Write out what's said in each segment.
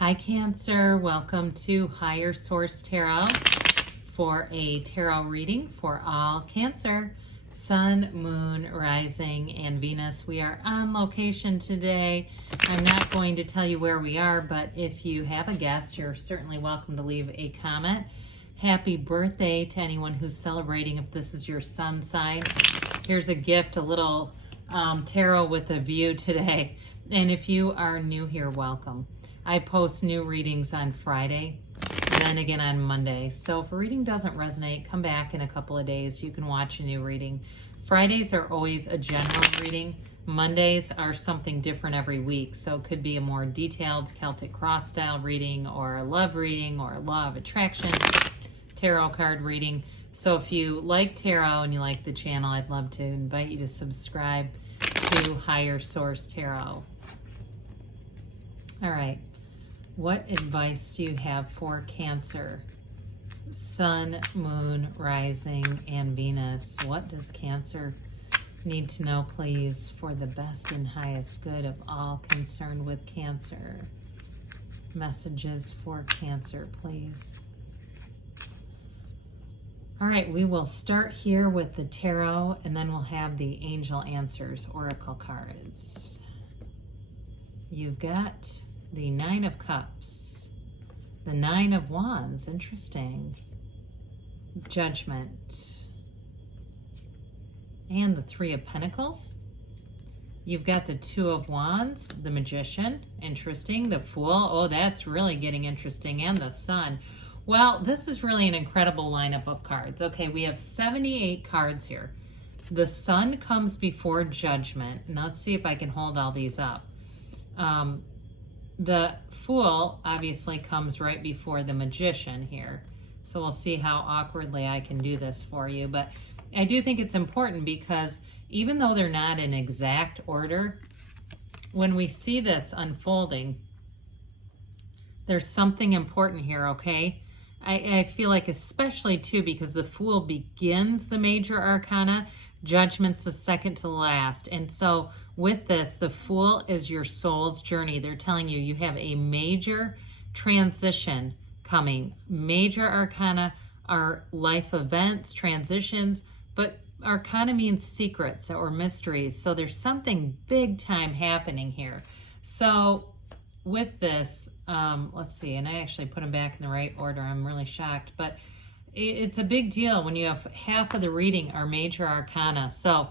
Hi Cancer, welcome to Higher Source Tarot for a tarot reading for all Cancer, Sun, Moon, Rising, and Venus. We are on location today. I'm not going to tell you where we are, but if you have a guess, you're certainly welcome to leave a comment. Happy birthday to anyone who's celebrating if this is your sun sign. Here's a gift, a little tarot with a view today. And if you are new here, welcome. I post new readings on Friday, then again on Monday. So if a reading doesn't resonate, come back in a couple of days. You can watch a new reading. Fridays are always a general reading. Mondays are something different every week. So it could be a more detailed Celtic Cross style reading or a love reading or a law of attraction tarot card reading. So if you like tarot and you like the channel, I'd love to invite you to subscribe to Higher Source Tarot. All right. What advice do you have for Cancer? Sun, Moon, Rising, and Venus. What does Cancer need to know, please, for the best and highest good of all concerned with Cancer? Messages for Cancer, please. All right, we will start here with the tarot, and then we'll have the Angel Answers Oracle cards. You've got the Nine of Cups, the Nine of Wands, interesting, Judgment, and the Three of Pentacles. You've got the Two of Wands, the Magician, interesting, the Fool, oh, that's really getting interesting, and the Sun. Well, this is really an incredible lineup of cards. Okay, we have 78 cards here. The Sun comes before Judgment, and let's see if I can hold all these up. The Fool obviously comes right before the Magician here. So we'll see how awkwardly I can do this for you. But I do think it's important because even though they're not in exact order, when we see this unfolding, there's something important here, okay? I feel like especially too because the Fool begins the major arcana, Judgment's the second to last. And so with this, the Fool is your soul's journey. They're telling you you have a major transition coming. Major arcana are life events, transitions, but arcana means secrets or mysteries. So there's something big time happening here. So with this, let's see, and I actually put them back in the right order. I'm really shocked, but it's a big deal when you have half of the reading are major arcana. So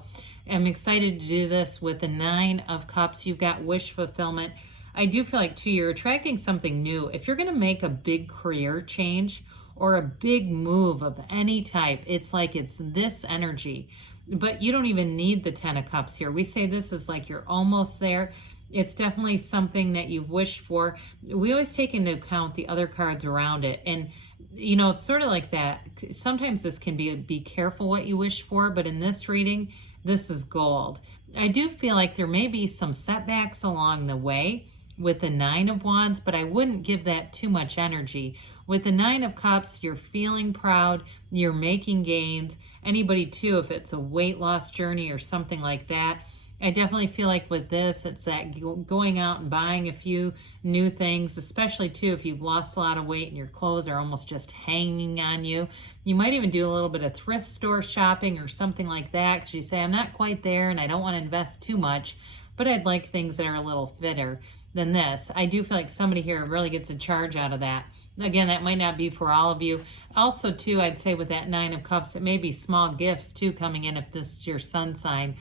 I'm excited to do this with the Nine of Cups. You've got wish fulfillment. I do feel like too, you're attracting something new. If you're going to make a big career change or a big move of any type, it's like it's this energy, but you don't even need the Ten of Cups here. We say this is like you're almost there. It's definitely something that you've wished for. We always take into account the other cards around it. And, you know, it's sort of like that. Sometimes this can be careful what you wish for, but in this reading, this is gold. I do feel like there may be some setbacks along the way with the Nine of Wands, but I wouldn't give that too much energy. With the Nine of Cups, you're feeling proud, you're making gains. Anybody too, if it's a weight loss journey or something like that, I definitely feel like with this, it's that going out and buying a few new things, especially too if you've lost a lot of weight and your clothes are almost just hanging on you. You might even do a little bit of thrift store shopping or something like that because you say, I'm not quite there and I don't want to invest too much, but I'd like things that are a little fitter than this. I do feel like somebody here really gets a charge out of that. Again, that might not be for all of you. Also too, I'd say with that Nine of Cups, it may be small gifts too coming in if this is your sun sign.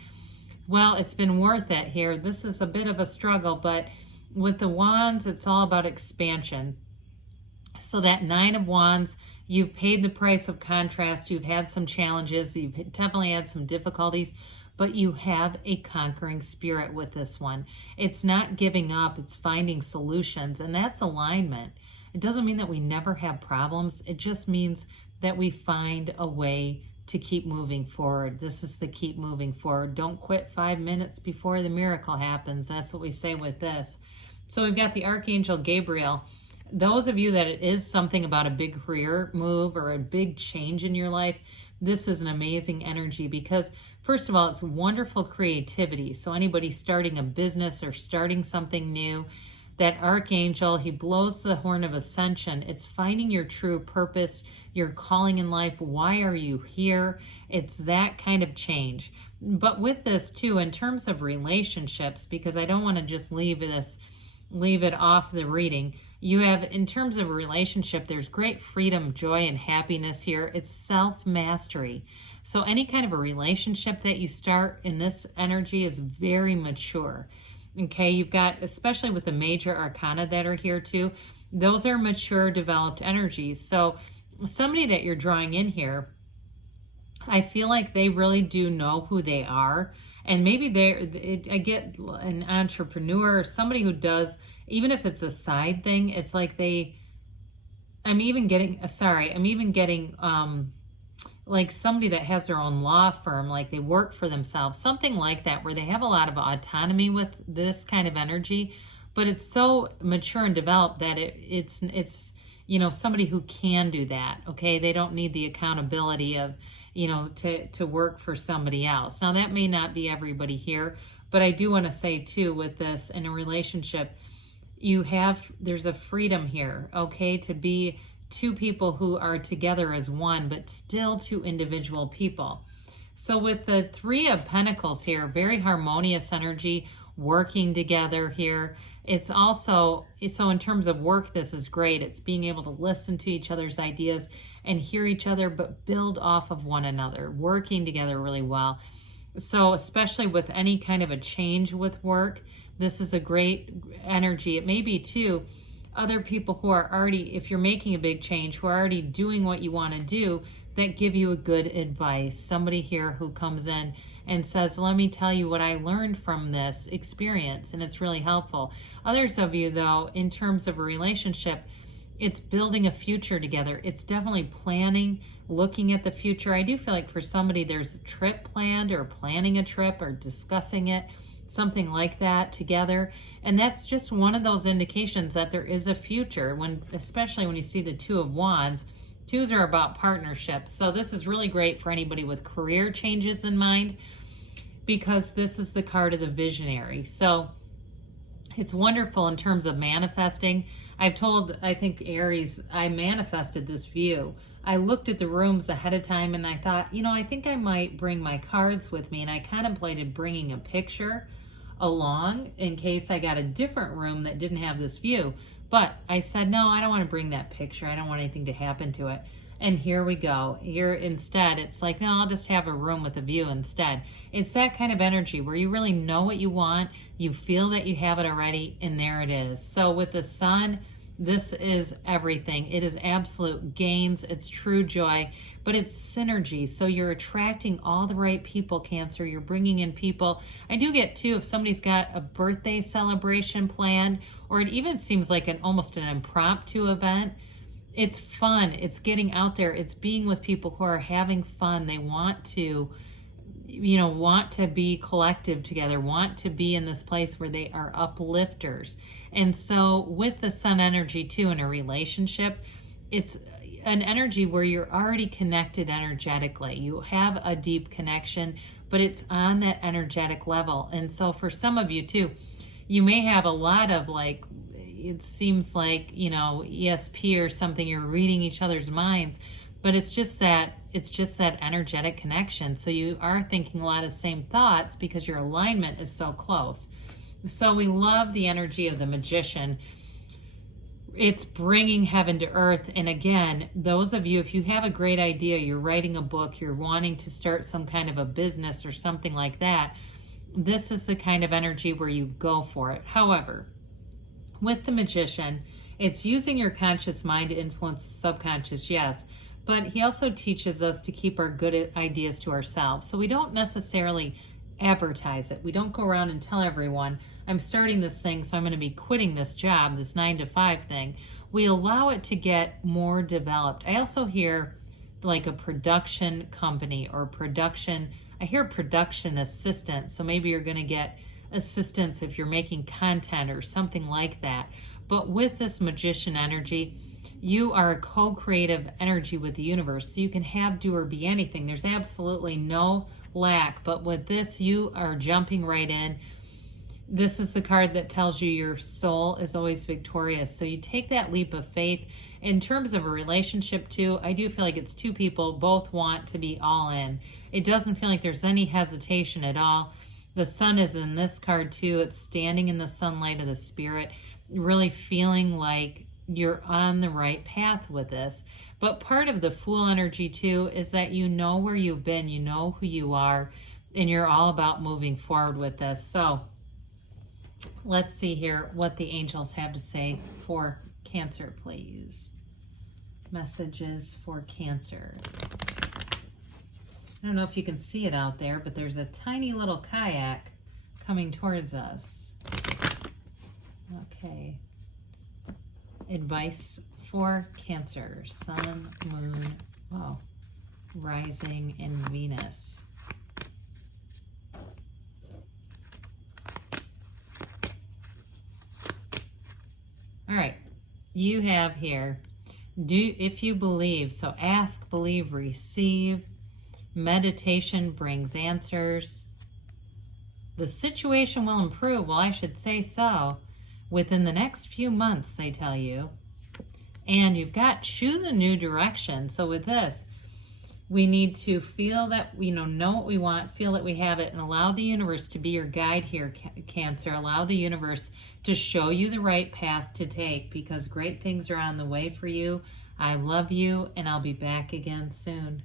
Well, it's been worth it here. This is a bit of a struggle, but with the Wands, it's all about expansion. So that Nine of Wands, you've paid the price of contrast. You've had some challenges. You've definitely had some difficulties, but you have a conquering spirit with this one. It's not giving up. It's finding solutions, and that's alignment. It doesn't mean that we never have problems. It just means that we find a way to keep moving forward. This is the keep moving forward. Don't quit 5 minutes before the miracle happens. That's what we say with this. So we've got the Archangel Gabriel. Those of you that it is something about a big career move or a big change in your life, this is an amazing energy because first of all, it's wonderful creativity. So anybody starting a business or starting something new, that archangel, he blows the horn of ascension. It's finding your true purpose, your calling in life. Why are you here? It's that kind of change. But with this too, in terms of relationships, because I don't want to just leave it off the reading. You have, in terms of a relationship, there's great freedom, joy, and happiness here. It's self-mastery. So any kind of a relationship that you start in this energy is very mature. Okay, you've got, especially with the major arcana that are here too, those are mature, developed energies. So somebody that you're drawing in here, I feel like they really do know who they are. And maybe I get an entrepreneur or somebody who does, even if it's a side thing, it's like I'm even getting like somebody that has their own law firm, like they work for themselves, something like that, where they have a lot of autonomy with this kind of energy, but it's so mature and developed that it's somebody who can do that. Okay, they don't need the accountability of to work for somebody else. Now that may not be everybody here, but I do want to say too, with this in a relationship, there's a freedom here, okay, to be two people who are together as one, but still two individual people. So with the Three of Pentacles here, very harmonious energy, working together here. It's also, so in terms of work, this is great. It's being able to listen to each other's ideas and hear each other, but build off of one another, working together really well. So especially with any kind of a change with work, this is a great energy. It may be too, other people who are already, if you're making a big change, who are already doing what you want to do, that give you a good advice. Somebody here who comes in and says, let me tell you what I learned from this experience, and it's really helpful. Others of you, though, in terms of a relationship, it's building a future together. It's definitely planning, looking at the future. I do feel like for somebody, there's a trip planned or planning a trip or discussing it, something like that together. And that's just one of those indications that there is a future, especially when you see the Two of Wands. Twos are about partnerships. So this is really great for anybody with career changes in mind, because this is the card of the visionary. So it's wonderful in terms of manifesting. I think Aries, I manifested this view. I looked at the rooms ahead of time and I thought, I think I might bring my cards with me, and I contemplated bringing a picture along in case I got a different room that didn't have this view. But I said, no, I don't want to bring that picture. I don't want anything to happen to it. And here we go. Here instead, it's like, no, I'll just have a room with a view instead. It's that kind of energy where you really know what you want. You feel that you have it already, and there it is. So with the Sun, this is everything. It is absolute gains. It's true joy, but it's synergy. So you're attracting all the right people, Cancer. You're bringing in people. I do get too, if somebody's got a birthday celebration planned, or it even seems like almost an impromptu event, it's fun. It's getting out there. It's being with people who are having fun. They want to be collective together, want to be in this place where they are uplifters. And so with the Sun energy too in a relationship, it's an energy where you're already connected energetically. You have a deep connection, but it's on that energetic level. And so for some of you too, you may have a lot of it seems like, ESP or something, you're reading each other's minds, but it's just that energetic connection. So you are thinking a lot of the same thoughts because your alignment is so close. So we love the energy of the Magician. It's bringing heaven to earth. And again, those of you, if you have a great idea, you're writing a book, you're wanting to start some kind of a business or something like that, this is the kind of energy where you go for it. However, with the Magician, it's using your conscious mind to influence the subconscious, yes, but he also teaches us to keep our good ideas to ourselves. So we don't necessarily advertise it. We don't go around and tell everyone, I'm starting this thing, so I'm going to be quitting this job, this 9-to-5 thing. We allow it to get more developed. I also hear like a production company or I hear production assistant. So maybe you're going to get assistance if you're making content or something like that. But with this Magician energy, you are a co-creative energy with the universe. So you can have, do, or be anything. There's absolutely no lack. But with this, you are jumping right in. This is the card that tells you your soul is always victorious. So you take that leap of faith. In terms of a relationship too, I do feel like it's two people, both want to be all in. It doesn't feel like there's any hesitation at all. The sun is in this card too. It's standing in the sunlight of the spirit, really feeling like you're on the right path with this. But part of the Fool energy too is that you know where you've been, you know who you are, and you're all about moving forward with this. So let's see here what the angels have to say for Cancer, please. Messages for Cancer. I don't know if you can see it out there, but there's a tiny little kayak coming towards us. Okay. Advice for Cancer. Sun, moon, wow, rising, and Venus. All right. You have here, do if you believe. So ask, believe, receive. Meditation brings answers. The situation will improve. Well, I should say so. Within the next few months, they tell you. And you've got choose a new direction. So with this, we need to feel that, know what we want, feel that we have it, and allow the universe to be your guide here, Cancer. Allow the universe to show you the right path to take, because great things are on the way for you. I love you, and I'll be back again soon.